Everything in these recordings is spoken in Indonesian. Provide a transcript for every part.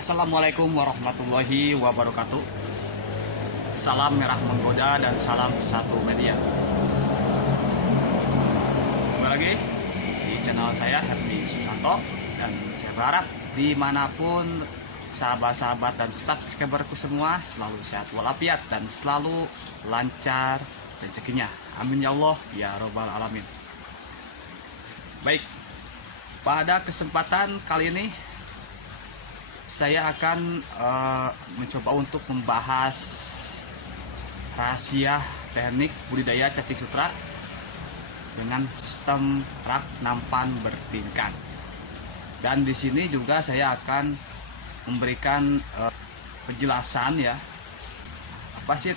Assalamualaikum warahmatullahi wabarakatuh. Salam merah menggoda dan salam satu media. Kembali lagi di channel saya Herdi Susanto. Dan saya berharap dimanapun sahabat-sahabat dan subscriberku semua selalu sehat walafiat dan selalu lancar rezekinya. Amin ya Allah ya robbal alamin. Baik, pada kesempatan kali ini saya akan mencoba untuk membahas rahasia teknik budidaya cacing sutra dengan sistem rak nampan bertingkat. Dan di sini juga saya akan memberikan penjelasan ya, apa sih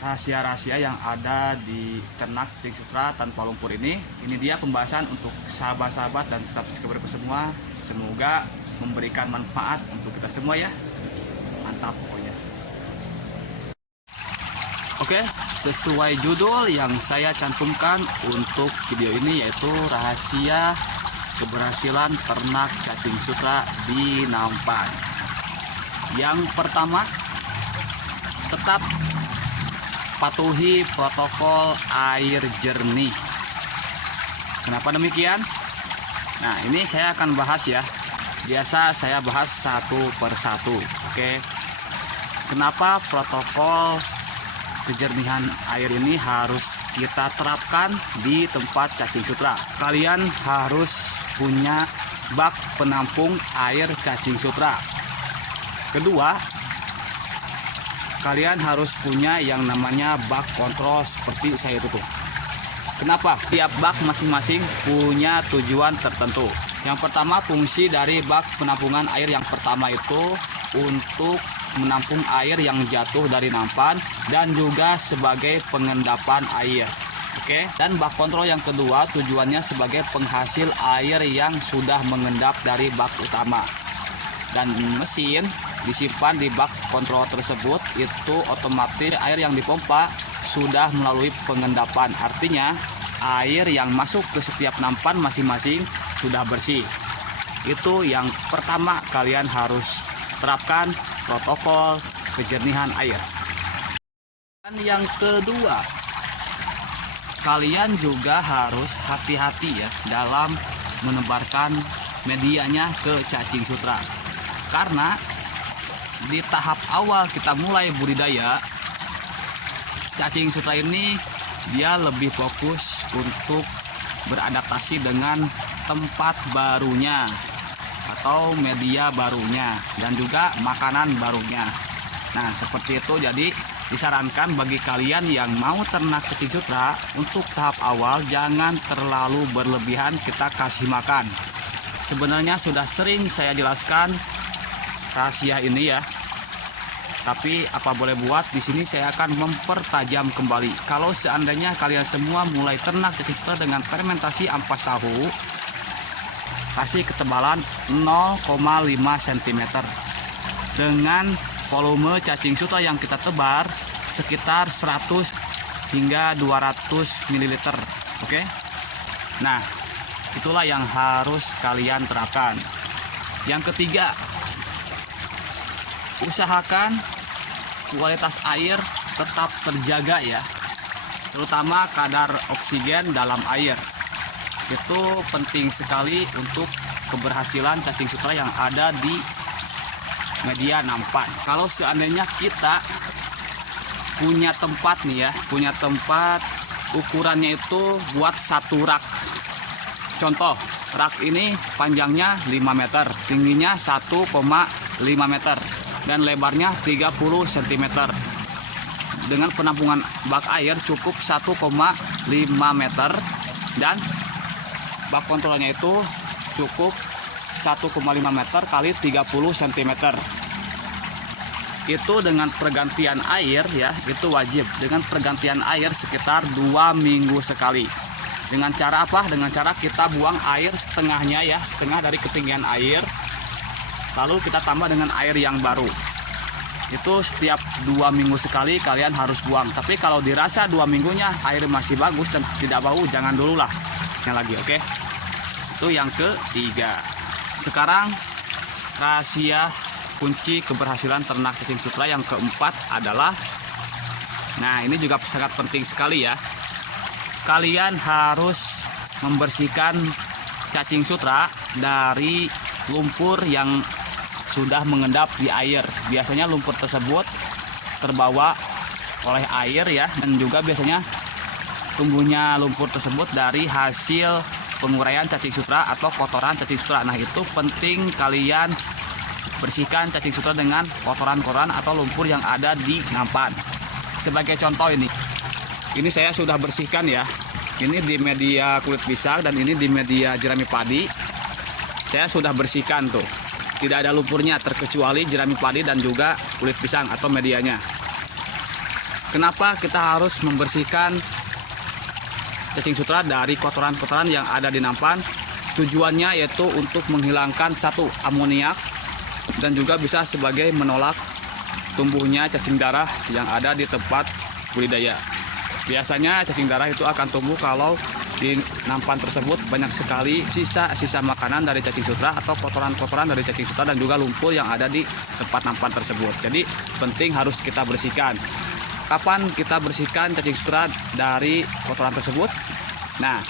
rahasia-rahasia yang ada di ternak cacing sutra tanpa lumpur ini. Ini dia pembahasan untuk sahabat-sahabat dan subscriberku semua. Semoga memberikan manfaat untuk kita semua ya. Mantap pokoknya. Oke, sesuai judul yang saya cantumkan untuk video ini, yaitu rahasia keberhasilan ternak cacing sutra di nampan. Yang pertama, tetap patuhi protokol air jernih. Kenapa demikian? Nah, ini saya akan bahas ya. Biasa saya bahas satu persatu. Oke. Kenapa protokol kejernihan air ini harus kita terapkan di tempat cacing sutra? Kalian harus punya bak penampung air cacing sutra. Kedua, kalian harus punya yang namanya bak kontrol seperti saya itu tuh. Kenapa? Tiap bak masing-masing punya tujuan tertentu. Yang pertama, fungsi dari bak penampungan air yang pertama itu untuk menampung air yang jatuh dari nampan dan juga sebagai pengendapan air. Oke. Dan bak kontrol yang kedua tujuannya sebagai penghasil air yang sudah mengendap dari bak utama. Dan mesin disimpan di bak kontrol tersebut itu otomatis air yang dipompa sudah melalui pengendapan. Artinya air yang masuk ke setiap nampan masing-masing sudah bersih. Itu yang pertama, kalian harus terapkan protokol kejernihan air. Dan yang kedua, kalian juga harus hati-hati ya dalam menebarkan medianya ke cacing sutra. Karena di tahap awal kita mulai budidaya, cacing sutra ini dia lebih fokus untuk beradaptasi dengan tempat barunya atau media barunya dan juga makanan barunya. Nah, seperti itu. Jadi disarankan bagi kalian yang mau ternak cacing sutra untuk tahap awal jangan terlalu berlebihan kita kasih makan. Sebenarnya sudah sering saya jelaskan rahasia ini ya. Tapi apa boleh buat, di sini saya akan mempertajam kembali. Kalau seandainya kalian semua mulai ternak cacing sutra dengan fermentasi ampas tahu, kasih ketebalan 0,5 cm dengan volume cacing sutra yang kita tebar sekitar 100 hingga 200 ml. Oke. Nah, itulah yang harus kalian terapkan. Yang ketiga, usahakan kualitas air tetap terjaga ya, terutama kadar oksigen dalam air. Itu penting sekali untuk keberhasilan cacing sutra yang ada di media nampan. Kalau seandainya kita punya tempat nih ya, punya tempat ukurannya itu buat satu rak. Contoh, rak ini panjangnya 5 meter, tingginya 1,5 meter dan lebarnya 30 cm. Dengan penampungan bak air cukup 1,5 meter dan bak kontrolnya itu cukup 1,5 meter kali 30 cm. Itu dengan pergantian air ya, itu wajib. Dengan pergantian air sekitar 2 minggu sekali. Dengan cara apa? Dengan cara kita buang air setengahnya ya, setengah dari ketinggian air. Lalu kita tambah dengan air yang baru. Itu setiap 2 minggu sekali kalian harus buang. Tapi kalau dirasa 2 minggunya air masih bagus dan tidak bau, jangan dulu lah. Yang lagi, oke? Itu yang ketiga. Sekarang rahasia kunci keberhasilan ternak cacing sutra yang keempat adalah, nah ini juga sangat penting sekali ya. Kalian harus membersihkan cacing sutra dari lumpur yang sudah mengendap di air. Biasanya lumpur tersebut terbawa oleh air ya, dan juga biasanya tumbuhnya lumpur tersebut dari hasil penguraian cacing sutra atau kotoran cacing sutra. Nah itu penting kalian bersihkan cacing sutra dengan kotoran-kotoran atau lumpur yang ada di nampan. Sebagai contoh ini saya sudah bersihkan ya. Ini di media kulit pisang dan ini di media jerami padi. Saya sudah bersihkan tuh. Tidak ada lumpurnya terkecuali jerami padi dan juga kulit pisang atau medianya. Kenapa kita harus membersihkan cacing sutra dari kotoran-kotoran yang ada di nampan? Tujuannya yaitu untuk menghilangkan satu, amoniak, dan juga bisa sebagai menolak tumbuhnya cacing darah yang ada di tempat budidaya. Biasanya cacing darah itu akan tumbuh kalau di nampan tersebut banyak sekali sisa-sisa makanan dari cacing sutra atau kotoran-kotoran dari cacing sutra dan juga lumpur yang ada di tempat nampan tersebut. Jadi penting harus kita bersihkan. Kapan kita bersihkan cacing sutra dari kotoran tersebut? Nah,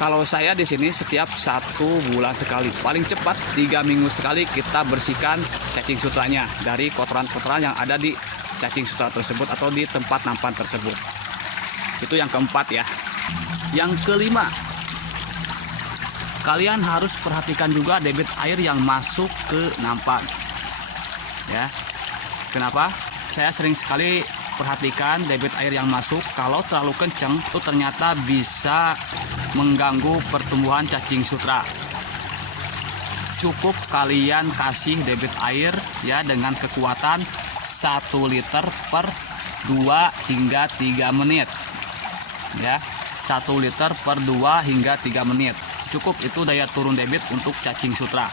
kalau saya di sini setiap 1 bulan sekali, paling cepat 3 minggu sekali kita bersihkan cacing sutranya dari kotoran-kotoran yang ada di cacing sutra tersebut atau di tempat nampan tersebut. Itu yang keempat ya. Yang kelima, kalian harus perhatikan juga debit air yang masuk ke nampan. Ya, kenapa? Saya sering sekali perhatikan debit air yang masuk. Kalau terlalu kencang itu ternyata bisa mengganggu pertumbuhan cacing sutra. Cukup kalian kasih debit air ya dengan kekuatan 1 liter per 2 hingga 3 menit ya. 1 liter per 2 hingga 3 menit cukup, itu daya turun debit untuk cacing sutra.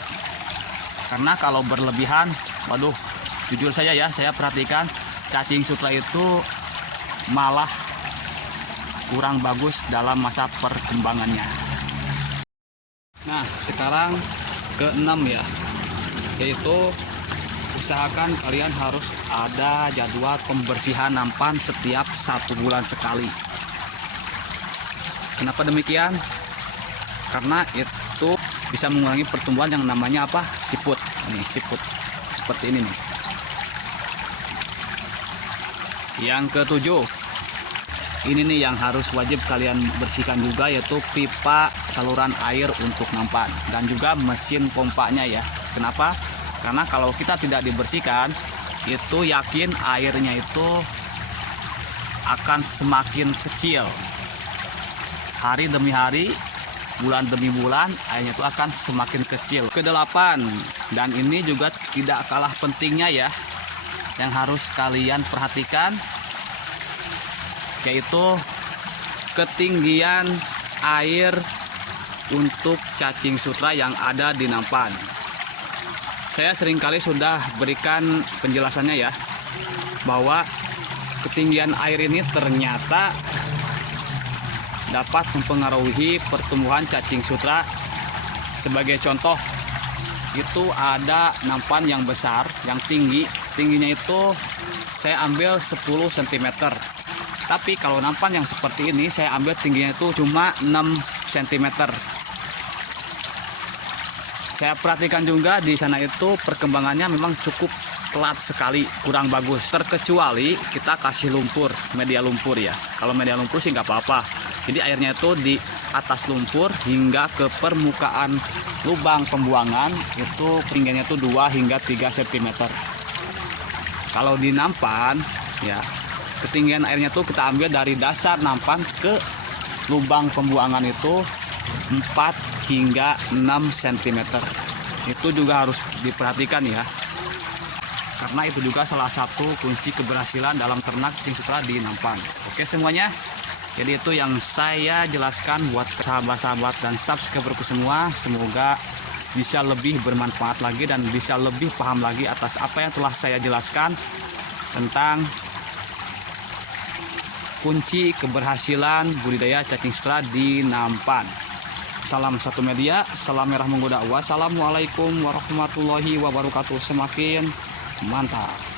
Karena kalau berlebihan, waduh, jujur saja ya, saya perhatikan cacing sutra itu malah kurang bagus dalam masa perkembangannya. Nah sekarang ke-6 ya, yaitu usahakan kalian harus ada jadwal pembersihan nampan setiap 1 bulan sekali. Kenapa demikian? Karena itu bisa mengurangi pertumbuhan yang namanya apa? Siput. Nih, siput seperti ini nih. Yang ke-7, ini nih yang harus wajib kalian bersihkan juga, yaitu pipa saluran air untuk nampan dan juga mesin pompanya ya. Kenapa? Karena kalau kita tidak dibersihkan, itu yakin airnya itu akan semakin kecil. Hari demi hari, bulan demi bulan, airnya itu akan semakin kecil. Ke-8, dan ini juga tidak kalah pentingnya ya, yang harus kalian perhatikan, yaitu ketinggian air untuk cacing sutra yang ada di nampan. Saya seringkali sudah berikan penjelasannya ya, bahwa ketinggian air ini ternyata dapat mempengaruhi pertumbuhan cacing sutra. Sebagai contoh, itu ada nampan yang besar, yang tingginya itu saya ambil 10 cm. Tapi kalau nampan yang seperti ini saya ambil tingginya itu cuma 6 cm. Saya perhatikan juga di sana itu perkembangannya memang cukup telat sekali, kurang bagus. Terkecuali kita kasih lumpur, media lumpur ya. Kalau media lumpur sih nggak apa-apa. Jadi airnya itu di atas lumpur hingga ke permukaan lubang pembuangan, itu ketinggiannya itu 2 hingga 3 cm. Kalau di nampan ya, ketinggian airnya tuh kita ambil dari dasar nampan ke lubang pembuangan itu 4 hingga 6 cm. Itu juga harus diperhatikan ya, karena itu juga salah satu kunci keberhasilan dalam ternak cacing sutra di nampan. Oke semuanya, jadi itu yang saya jelaskan buat sahabat-sahabat dan subscriberku semua. Semoga bisa lebih bermanfaat lagi dan bisa lebih paham lagi atas apa yang telah saya jelaskan tentang kunci keberhasilan budidaya cacing sutra di nampan. Salam satu media, salam merah menggoda. Wassalamualaikum warahmatullahi wabarakatuh. Semakin mantap.